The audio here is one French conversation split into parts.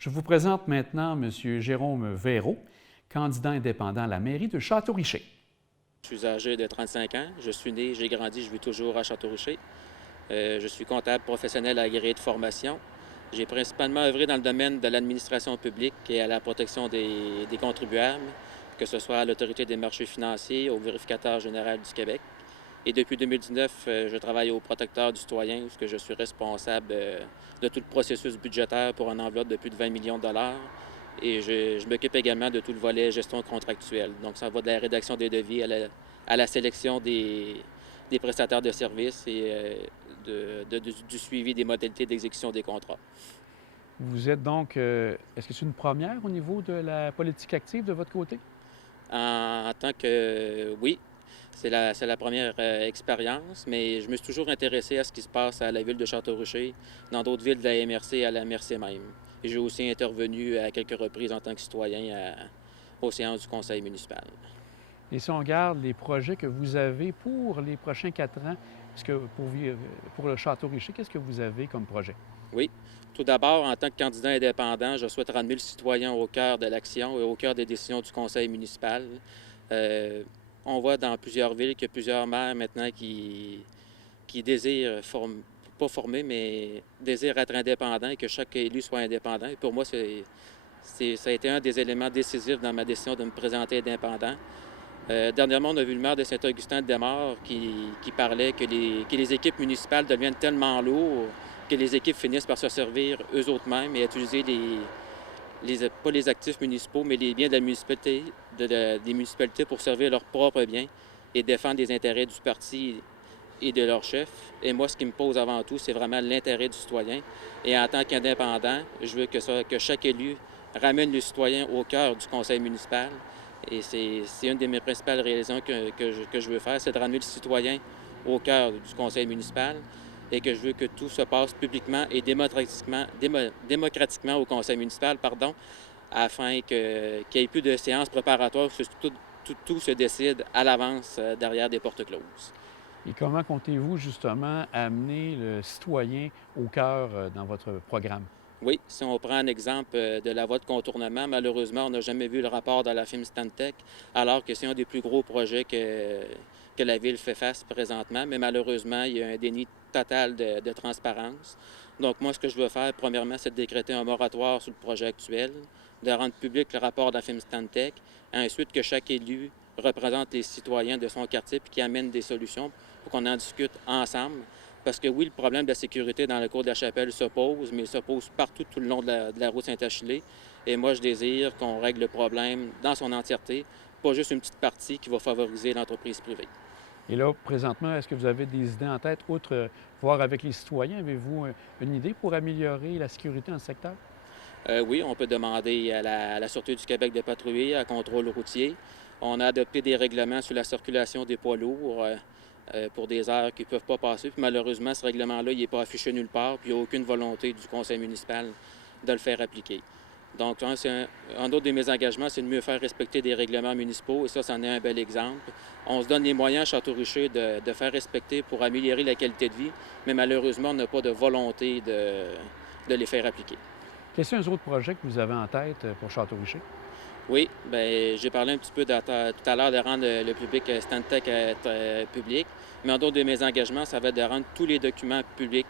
Je vous présente maintenant M. Jérôme Véraud, candidat indépendant à la mairie de Château-Richer. Je suis âgé de 35 ans. Je suis né, j'ai grandi, je vis toujours à Château-Richer. Je suis comptable professionnel agréé de formation. J'ai principalement œuvré dans le domaine de l'administration publique et à la protection des contribuables, que ce soit à l'Autorité des marchés financiers, au vérificateur général du Québec. Et depuis 2019, je travaille au protecteur du citoyen, où je suis responsable de tout le processus budgétaire pour une enveloppe de plus de 20 millions de dollars. Et je m'occupe également de tout le volet gestion contractuelle. Donc, ça va de la rédaction des devis à la sélection des prestataires de services et du suivi des modalités d'exécution des contrats. Vous êtes donc, est-ce que c'est une première au niveau de la politique active de votre côté? En tant que, oui, c'est la première expérience, mais je me suis toujours intéressé à ce qui se passe à la ville de Château-Richer, dans d'autres villes de la MRC, à la MRC même. Et j'ai aussi intervenu à quelques reprises en tant que citoyen aux séances du conseil municipal. Et si on regarde les projets que vous avez pour les prochains 4 ans, pour le Château-Richer, qu'est-ce que vous avez comme projet? Oui. Tout d'abord, en tant que candidat indépendant, je souhaite ramener le citoyen au cœur de l'action et au cœur des décisions du conseil municipal. On voit dans plusieurs villes qu'il y a plusieurs maires maintenant qui désirent, pas former, mais désirent être indépendants et que chaque élu soit indépendant. Et pour moi, ça a été un des éléments décisifs dans ma décision de me présenter indépendant. Dernièrement, on a vu le maire de Saint-Augustin-de-Desmaures qui parlait que les équipes municipales deviennent tellement lourdes que les équipes finissent par se servir eux mêmes et à utiliser pas les actifs municipaux, mais les biens de la municipalité, des municipalités pour servir leurs propres biens et défendre les intérêts du parti et de leur chef. Et moi, ce qui me pose avant tout, c'est vraiment l'intérêt du citoyen. Et en tant qu'indépendant, je veux que chaque élu ramène le citoyen au cœur du conseil municipal. Et c'est une de mes principales réalisations que je veux faire, c'est de ramener le citoyen au cœur du conseil municipal et que je veux que tout se passe publiquement et démocratiquement au conseil municipal, afin qu'il n'y ait plus de séances préparatoires, que tout se décide à l'avance derrière des portes closes. Et comment comptez-vous justement amener le citoyen au cœur dans votre programme? Oui, si on prend un exemple de la voie de contournement, malheureusement, on n'a jamais vu le rapport de la firme Stantec, alors que c'est un des plus gros projets que la Ville fait face présentement. Mais malheureusement, il y a un déni total de transparence. Donc moi, ce que je veux faire, premièrement, c'est de décréter un moratoire sur le projet actuel, de rendre public le rapport de la firme Stantec, et ensuite que chaque élu représente les citoyens de son quartier et qui amène des solutions pour qu'on en discute ensemble. Parce que oui, le problème de la sécurité dans le cours de la Chapelle se pose, mais il se pose partout tout le long de la route Saint-Achillé. Et moi, je désire qu'on règle le problème dans son entièreté, pas juste une petite partie qui va favoriser l'entreprise privée. Et là, présentement, est-ce que vous avez des idées en tête, outre voir avec les citoyens? Avez-vous une idée pour améliorer la sécurité dans le secteur? Oui, on peut demander à la Sûreté du Québec de patrouiller, à contrôle routier. On a adopté des règlements sur la circulation des poids lourds pour des heures qui ne peuvent pas passer. Puis malheureusement, ce règlement-là, il n'est pas affiché nulle part, puis il n'y a aucune volonté du conseil municipal de le faire appliquer. Donc, un autre de mes engagements, c'est de mieux faire respecter des règlements municipaux, et ça, c'en est un bel exemple. On se donne les moyens à Château-Richer de faire respecter pour améliorer la qualité de vie, mais malheureusement, on n'a pas de volonté de les faire appliquer. Quels sont les autres projets que vous avez en tête pour Château-Richer? Oui, bien, j'ai parlé un petit peu tout à l'heure de rendre le public Stantec public, mais en d'autres de mes engagements, ça va être de rendre tous les documents publics,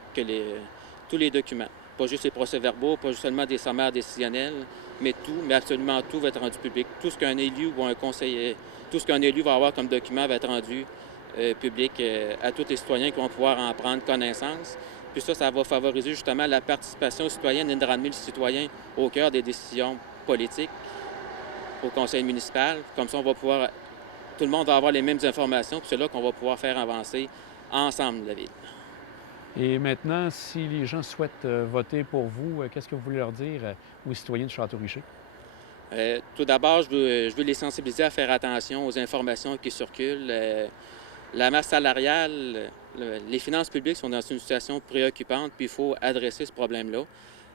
tous les documents, pas juste les procès-verbaux, pas juste seulement des sommaires décisionnels, mais absolument tout va être rendu public. Tout ce qu'un élu ou un conseiller, tout ce qu'un élu va avoir comme document va être rendu public à tous les citoyens qui vont pouvoir en prendre connaissance. Puis ça va favoriser justement la participation citoyenne et de ramener le citoyen au cœur des décisions politiques au conseil municipal. Comme ça, tout le monde va avoir les mêmes informations, puis c'est là qu'on va pouvoir faire avancer ensemble la ville. Et maintenant, si les gens souhaitent voter pour vous, qu'est-ce que vous voulez leur dire aux citoyens de Château-Richer? Tout d'abord, je veux les sensibiliser à faire attention aux informations qui circulent. La masse salariale, les finances publiques sont dans une situation préoccupante, puis il faut adresser ce problème-là.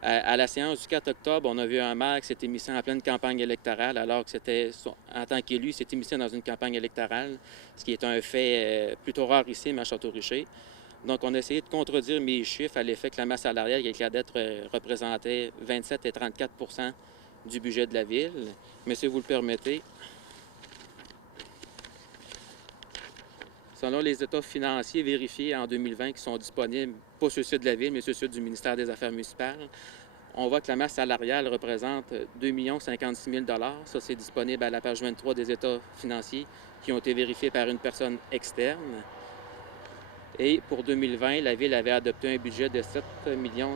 À la séance du 4 octobre, on a vu un maire qui s'était mis en pleine campagne électorale, alors que en tant qu'élu, il s'était mis dans une campagne électorale, ce qui est un fait plutôt rarissime à Château-Richer. Donc, on a essayé de contredire mes chiffres à l'effet que la masse salariale et les cadettes représentait 27 et 34 du budget de la ville. Mais si vous le permettez, selon les états financiers vérifiés en 2020 qui sont disponibles, pas sur le site de la ville, mais sur le site du ministère des Affaires municipales, on voit que la masse salariale représente 2 56 000 $. Ça, c'est disponible à la page 23 des états financiers qui ont été vérifiés par une personne externe. Et pour 2020, la Ville avait adopté un budget de 7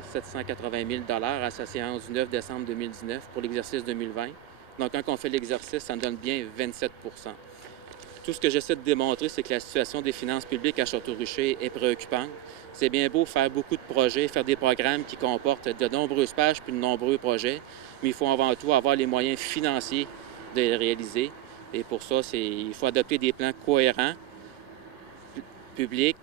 780 000 $ à sa séance du 9 décembre 2019 pour l'exercice 2020. Donc, quand on fait l'exercice, ça nous donne bien 27 %. Tout ce que j'essaie de démontrer, c'est que la situation des finances publiques à Château-Richer est préoccupante. C'est bien beau faire beaucoup de projets, faire des programmes qui comportent de nombreuses pages puis de nombreux projets, mais il faut avant tout avoir les moyens financiers de les réaliser. Et pour ça, il faut adopter des plans cohérents, publics,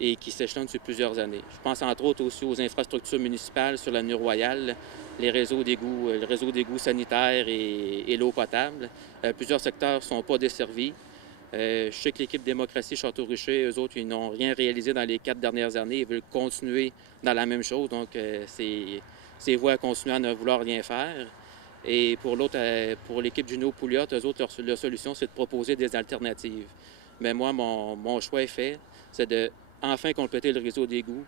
et qui s'échelonnent sur plusieurs années. Je pense entre autres aussi aux infrastructures municipales sur l'avenue Royale, les réseaux d'égouts, le réseau d'égouts sanitaires et l'eau potable. Plusieurs secteurs ne sont pas desservis. Je sais que l'équipe Démocratie Château-Richer, eux autres, ils n'ont rien réalisé dans les 4 dernières années. Ils veulent continuer dans la même chose. Donc, c'est voué à continuer à ne vouloir rien faire. Et pour l'équipe Juno Pouliot, eux autres, leur solution, c'est de proposer des alternatives. Mais moi, mon choix est fait, c'est de enfin compléter le réseau d'égouts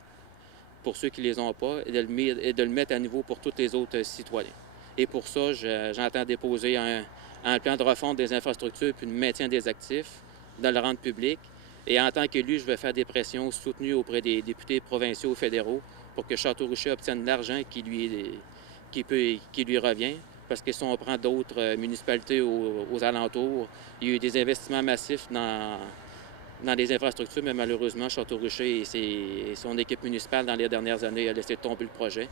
pour ceux qui ne les ont pas et de le mettre à niveau pour tous les autres citoyens. Et pour ça, j'entends déposer un plan de refonte des infrastructures puis de maintien des actifs, de le rendre public. Et en tant qu'élu, je vais faire des pressions soutenues auprès des députés provinciaux et fédéraux pour que Château-Richer obtienne l'argent qui lui revient. Parce que si on prend d'autres municipalités aux alentours, il y a eu des investissements massifs dans les infrastructures, mais malheureusement, Château-Richer et son équipe municipale, dans les dernières années, a laissé tomber le projet.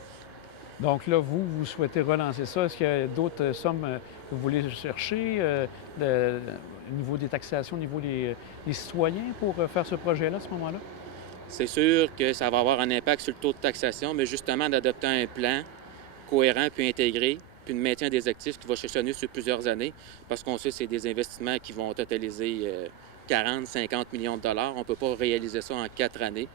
Donc là, vous souhaitez relancer ça. Est-ce qu'il y a d'autres sommes que vous voulez chercher au niveau des taxations, au niveau des citoyens pour faire ce projet-là à ce moment-là? C'est sûr que ça va avoir un impact sur le taux de taxation, mais justement d'adopter un plan cohérent puis intégré, puis de maintien des actifs qui va s'échelonner sur plusieurs années, parce qu'on sait que c'est des investissements qui vont totaliser 40, 50 millions de dollars. On ne peut pas réaliser ça en 4 années.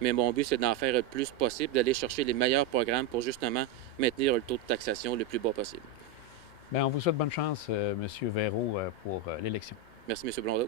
Mais mon but, c'est d'en faire le plus possible, d'aller chercher les meilleurs programmes pour justement maintenir le taux de taxation le plus bas possible. Bien, on vous souhaite bonne chance, M. Verreau, pour l'élection. Merci, M. Blondeau.